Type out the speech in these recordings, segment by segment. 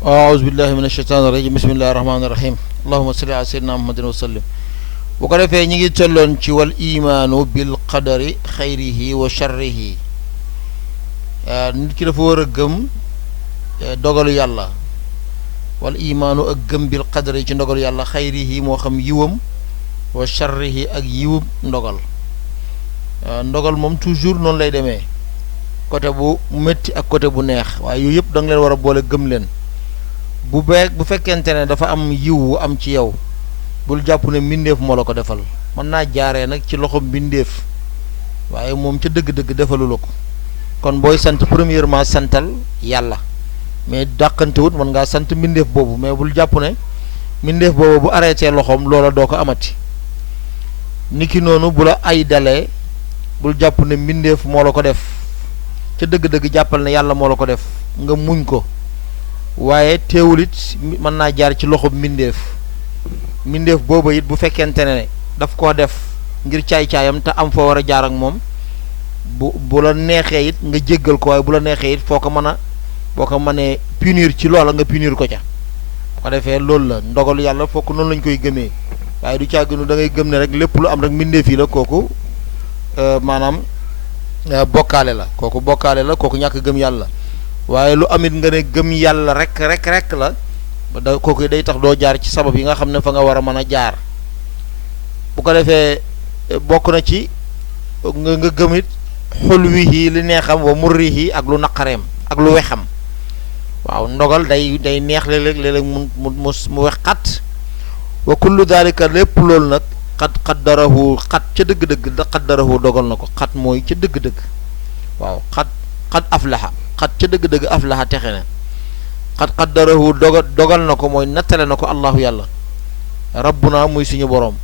أعوذ بالله من الشيطان الرجيم بسم الله الرحمن الرحيم اللهم صل على سيدنا محمد وسلم bu ko defee ñi ngi tolloon ci wal imaanu bil qadari xayrihi wa sharrihi nit ki dafa war a gëm dogalu yàlla wal imaanu ak gëm bil qadari ci ndogalu yàlla xayrihi moo xam yiwam wa sharrihi ak yiwum ndogal ndogal moom toujours noonu lay demee côté bu métti ak côté bu neex waaye yooyu yëpp da nga leen war a boole gëm leen bu fekkente ne dafa am yiw am ci yow bul jàpp ne mbindeef moo la ko defal mën naa jaaree nag ci loxo mbindeef waaye moom ca dëgg-dëgg defalu la ko kon booy sant premièrement santal yàlla mais dàqantewut mën ngaa sant mbindeef boobu mais bul jàpp ne mbindeef boobu bu arrêté loxoom loola doo ko amati niki noonu bu la ay dalee bul jàpp ne mbindeef moo la ko def ca dëgg-dëgg jàppal ne yàlla moo la ko def nga muñ ko waaye teewul it mën naa jaar ci loxo mbindeef booba it bu fekkente ne daf koo def ngir caay-caayam te am foo war a jaar ak moom bu la neexee it nga jéggal ko waaye bu la neexee it foo ko mën a boo ko mënee punir ci loola nga punir ko ca bu ko defee loolu la ndogalu yàlla fokk noonu lañ koy gëmee waaye du càgginu da ngay gëm ne rek lépp lu am rek mbindeef yi la kooku maanaam bokkaale la kooku ñàkk gëm yàlla waaye lu amit nga ne gëm yàlla rek la da kooku day tax doo jaar ci sabab yi nga xam ne fa nga war a mën a jaar bu ko defee bokk na ci nga gëm it xulwihi li neexam wa murrihi ak lu naqareem ak lu wexam waaw ndogal day neex léeg-léeg mu wex xat wa kullu dalika lépp loolu nag xaddarahu xat ca dëgg-dëgg xaddarahu dogal na ko xat mooy ca dëgg-dëgg waaw xat aflaxa xat ca dëgg-dëgg aflaxa texe na xat xaddarahu dogal na ko mooy nattale na ko allahu yàlla rabbuna muy suñu boroom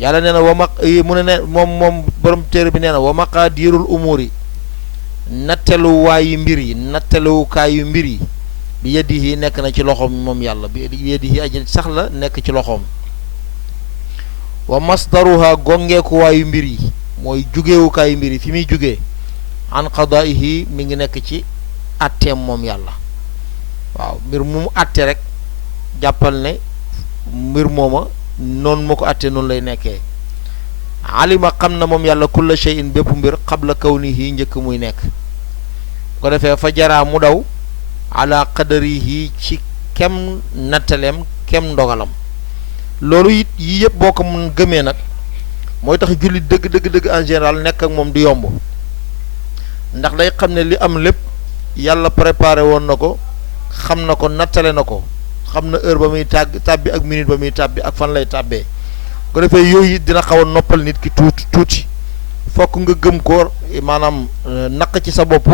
yàlla nee na mu ne moom borom téere bi nee na wa maqaadirul umuri natteluwaayu mbir yi natteluwukaayu mbir yi bi yadihi nekk na ci loxoom moom yàlla bi yadihi aji sax la nekk ci loxoom wa masdaruha gongeekuwaayu mbir yi mooy jugeewukaayu mbir yi fi muy jugee an qadaihi mi ngi nekk ci atteem moom yàlla waaw mbir mu àtte rek jàppal ne mbir mooma noonu ma ko àtte noonu lay nekkee alima xam na moom yàlla kulla shay'in bépp mbir qabla kawnihi njëkk muy nekk bu ko defee fa jaraa mu daw ala qadarihi ci kem nattaleem kem ndogalam loolu it yii yëpp boo ko mun gëmee nag mooy tax jullit dëgg en général nekk ak moom du yomb ndax day xam ne li am lépp yàlla préparé woon na ko xam na ko nattale na ko xam na heure ba muy tàbbi ak minute ba muy tàbbi ak fan lay tàbbee ko defee yooyu dina xaw a noppal nit ki tuuti fokk nga gëm ko maanaam naq ci sa bopp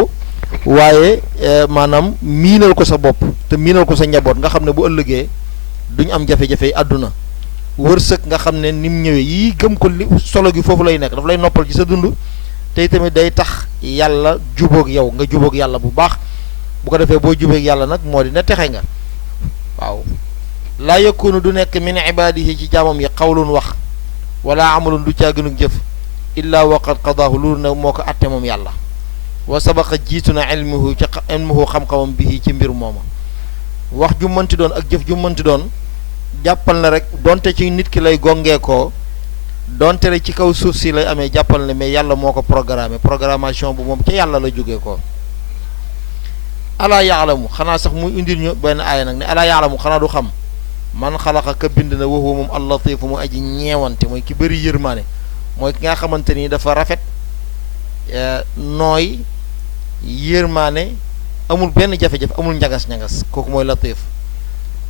waaye maanaam miinal ko sa bopp te miinal ko sa njaboot nga xam ne bu ëllëgee duñ am jafe-jafe yi àdduna wërsëg nga xam ne ni mu ñëwee yii gëm ko li solo gi foofu lay nekk daf lay noppal ci sa dund tey tamit day tax yàlla jubóog yow nga jubóog yàlla bu baax bu ko defee boo jubóog yàlla nag moo di ne texe nga waaw laa yakunu du nekk min ibaadihi ci jaamam yi xawlun wax wala amalun du caaginug jëf illaa waqad qadaahu loolu nag moo ko atte moom yàlla wa sabaqa jiitu na ilmuhu xam-xamam bihi ci mbir mooma wax ju mënti doon ak jëf ju mënti doon jàppal na rek donte ci nit ki lay gongeekoo donte rek ci kaw suuf si lay amee jàppal ne mais yàlla moo ko programmation bu moom ca yàlla la jógee ko alaa yaalamu xanaa sax muy indil ñu benn aaya nag ne alaa yaalamu xanaa du xam man xalaqa ka bind na wa huwa moom allatifu mu aji ñeewante mooy ki bëri yërmaane mooy ki nga xamante ni dafa rafet nooy yërmaane amul benn jafe-jafe amul ñagas-ñagas kooku mooy latif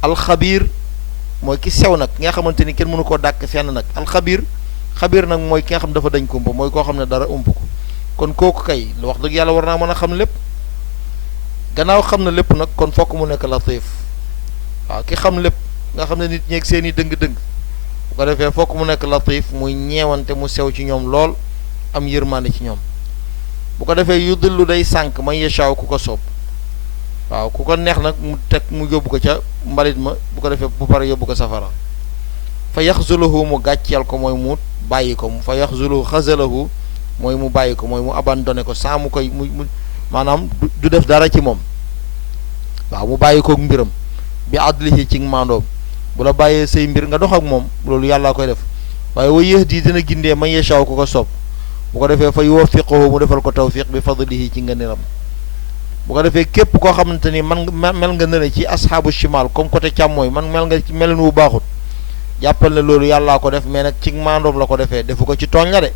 alxabiir mooy ki sew nag ki nga xamante ni kenn mënu koo dàkk fenn nag alxabiir xabiir nag mooy ki nga xam dafa dañ ko ump mooy koo xam ne dara ump ko kon kooku kay wax dëgg yàlla war naa mën a xam lépp gannaaw xam na lépp nag kon fokk mu nekk latif waaw ki xam lépp nga xam ne nit ñeeg seen i dëng-dëng bu ko defee fokk mu nekk latif muy ñeewante mu sew ci ñoom lool am yërmande ci ñoom bu ko defee yu dillu day sànq man yashaaw ku ko soob waaw ku ko neex nag mu teg mu yóbbu ko ca mbalit ma bu ko defee bu pare yóbbu ko safara fa yaxzuluhu mu gàcceel ko mooy mu bàyyi ko fa yaxzuluhu xazalahu mooy mu bàyyi ko mooy mu abandonné ko sans mu koy mu maanaam du def dara ci moom waaw mu bàyyi koog mbiram bi adlihi ci maandoom bu la bàyyee say mbir nga dox ak moom loolu yàllaa koy def waaye wa yahdi dina gindee man yashaa ku ko soob bu ko defee fa yuwaffiquhu mu defal ko tawfiq bi fadlihi ci ngëneelam bu ko defee képp koo xamante ni man mel nga ne ci asxaabu shimal comme côté càmmooy man mel nga ci melin wu baaxut jàppal ne loolu yàllaa ko def mais nag ci maandoom la ko defee defu ko ci tooñ la de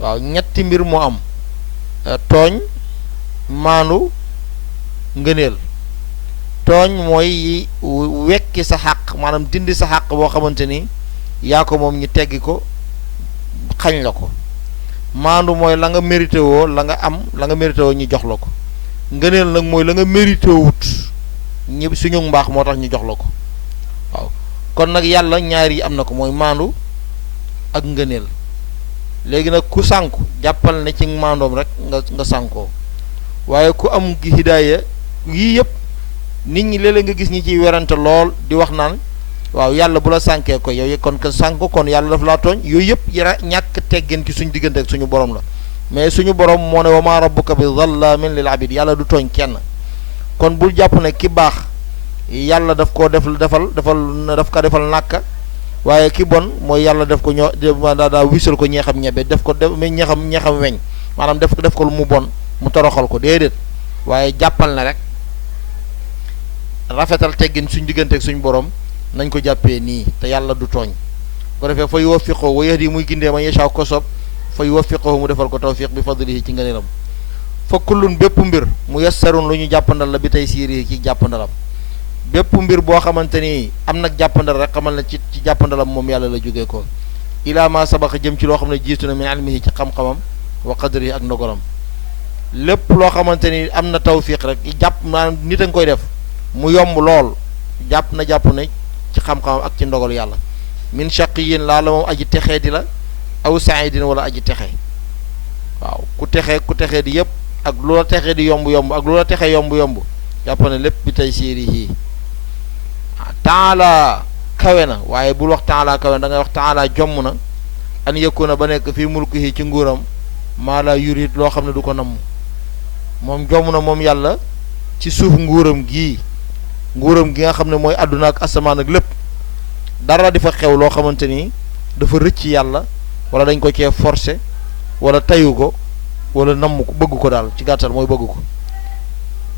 waaw ñetti mbir moo am tooñ maandu ngëneel tooñ mooy wekki sa xàq maanaam dindi sa xàq boo xamante ni yaa ko moom ñi teggi ko xañ la ko maandu mooy la nga mérité woo la nga am la nga mérité woo ñu jox la ko ngëneel nag mooy la nga mérité wut ñi suñu mbaax moo tax ñu jox la ko waaw kon nag yàlla ñaar yi am na ko mooy maandu ak ngëneel léegi nag ku sànku jàppal ne ci maandoom rek nga sànkoo waaye ku am hidaaya yii yëpp nit ñi léeg-léeg nga gis ñi ciy werante lool di wax naan waaw yàlla bu la sànkee ko yow kon que sànk kon yàlla daf laa tooñ yooyu yëpp yara ñàkk teggin ci suñu diggante ak suñu borom la mais suñu borom moo ne wa maa rabbuka bi zallamin lil abid yàlla du tooñ kenn kon bul jàpp ne ki baax yàlla daf ko daf ko defal nàkka waaye ki bon mooy yàlla def ko daa wisal ko ñeexam ñebe def ko ñeexam weñ maanaam def ko lu mu bon mu toroxal ko déedéet waaye jàppal na rek rafetal teggin suñ diggante ak suñ borom nañ ko jàppee nii te yàlla du tooñ ko defee fa yuwaffiqu wa yahdi muy gindee man yashaa ko sob fa yuwaffiqu mu defal ko tawfiq bi fadlihi ci ngëneelam fa kullun bépp mbir mu yassarun lu ñu jàppandal la bi tey siiri ci jàppandalam bépp mbir boo xamante ni am nag jàppandal rek xamal na ci jàppandalam moom yàlla la jógee ko ilaa ma sabaqa jëm ci loo xam ne jiitu na min ilmihi ci xam-xamam wa qadrihi ak ndogalam lépp loo xamante ni am na tawfiq rek jàpp maanaam nit a nga koy def mu yomb lool jàpp ne ci xam-xamam ak ci ndogal yàlla min shaqiyin laa la moom aji texee di la aw saidin wala aji texe waaw ku texee di yëpp ak lu la texee di yomb ak lu la texee yomb jàpp ne lépp bi tey siirihi taala kawe na waaye bul wax taala kawe na da ngay wax taala jomm na an yëkku na ba nekk fii mulkihi ci nguuram maa la yurit loo xam ne du ko namm moom jomm na moom yàlla ci suuf nguuram gi nga xam ne mooy àdduna ak asamaan ak lépp dara di fa xew loo xamante ni dafa rëcc yàlla wala dañ ko cee forcé wala tayu ko wala namm ko bëgg ko daal ci gàttal mooy bëgg ko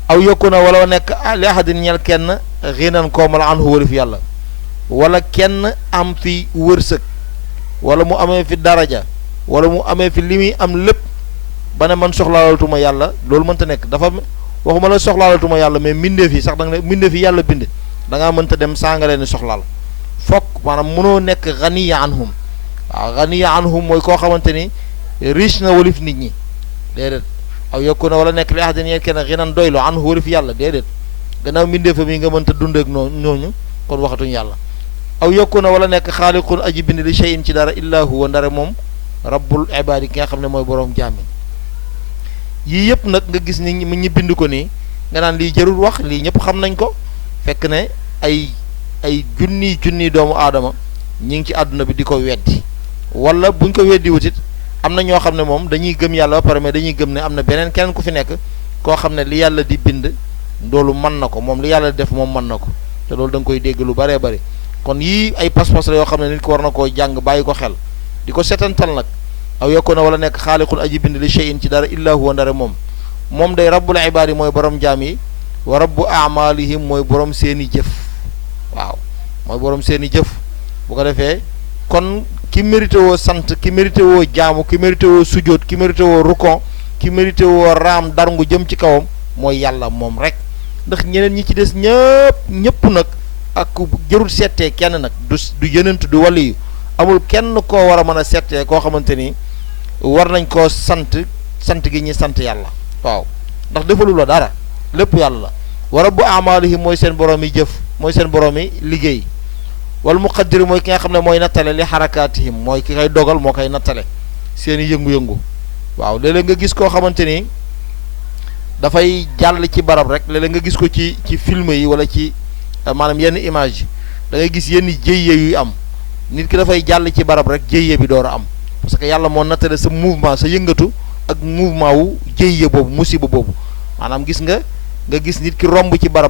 aw yokku na wala nekk li ahadin ñel kenn xiinan koomal anhu wërif yàlla wala kenn am fi wërsëg wala mu amee fi daraja wala mu amee fi li muy am lépp ba ne man soxlaalatuma yàlla loolu mënta nekk dafa waxuma la soxlaalatuma yàlla mais mbindeef yi sax da nga ne mbindeef yi yàlla bind da ngaa mënta dem saa nga leen soxlaal fokk maanaam mënoo nekk ganiya anhum waaw ganiya anhum mooy koo xamante ni riche na walif nit ñi déedéet aw yokku na wala nekk li ahadin ñeel kenn xinan doylu anhu walif yàlla déedéet gannaaw mbindeefam yi nga mënta dund ak ñooñu kon waxatuñ yàlla aw yokku na wala nekk xaaliqun aji bind li shay'in ci dara illa huwa ndare moom rabbul ibaadi ki nga xam ne mooy boroom jaami yii yëpp nag nga gis ni ñi bind ko nii nga naan lii jarul wax lii ñëpp xam nañ ko fekk ne ay junniy doomu aadama ñi ngi ci àdduna bi di ko weddi wala buñ ko weddi wutit am na ñoo xam ne moom dañuy gëm yàlla ba pare mais dañuy gëm ne am na beneen keneen ku fi nekk koo xam ne li yàlla di bind loolu mën na ko moom li yàlla def moom mën na ko te loolu da nga koy dégg lu baree bari kon yii ay pas-pas la yoo xam ne nit ko war na koo jàng bàyyi ko xel di ko setantal nag aw yokku na wala nekk xaaliqul aji bind li shay'in ci dara illa huwa ndare moom day rabbul ibaadi mooy borom jaam yi wa rabbu amalihim mooy borom seeni jëf waaw mooy borom seeni jëf bu ko defee kon ki mérité woo sant ki mérité woo jaamu ki mérité woo sujjóot ki mérité woo rukon ki mérité woo raam darngu jëm ci kawam mooy yàlla moom rek ndax ñeneen ñi ci des ñëpp nag ak jërul settee kenn nag du yonent du waliyu amul kenn koo war a mën a settee koo xamante ni war nañ koo sant gi ñi sant yàlla waaw ndax defalu la dara lépp yàlla la wa rabbu amalihim mooy seen borom yi jëf mooy seen borom yi liggéey wal muqaddir mooy ki nga xam ne mooy nattale li xarakaatihim mooy ki koy dogal moo koy nattale seen i yëngu-yëngu waaw léeg-léeg nga gis koo xamante ni dafay jàll ci barab rek léeg-léeg nga gis ko ci film yi wala ci maanaam yenn image da ngay gis yenn jëyye yuy am nit ki dafay jàll ci barab rek jëyye bi door a am parce que yàlla moo nattale sa mouvement sa yëngatu ak mouvement wu jëyye boobu musiba boobu maanaam gis nga nga gis nit ki romb ci barab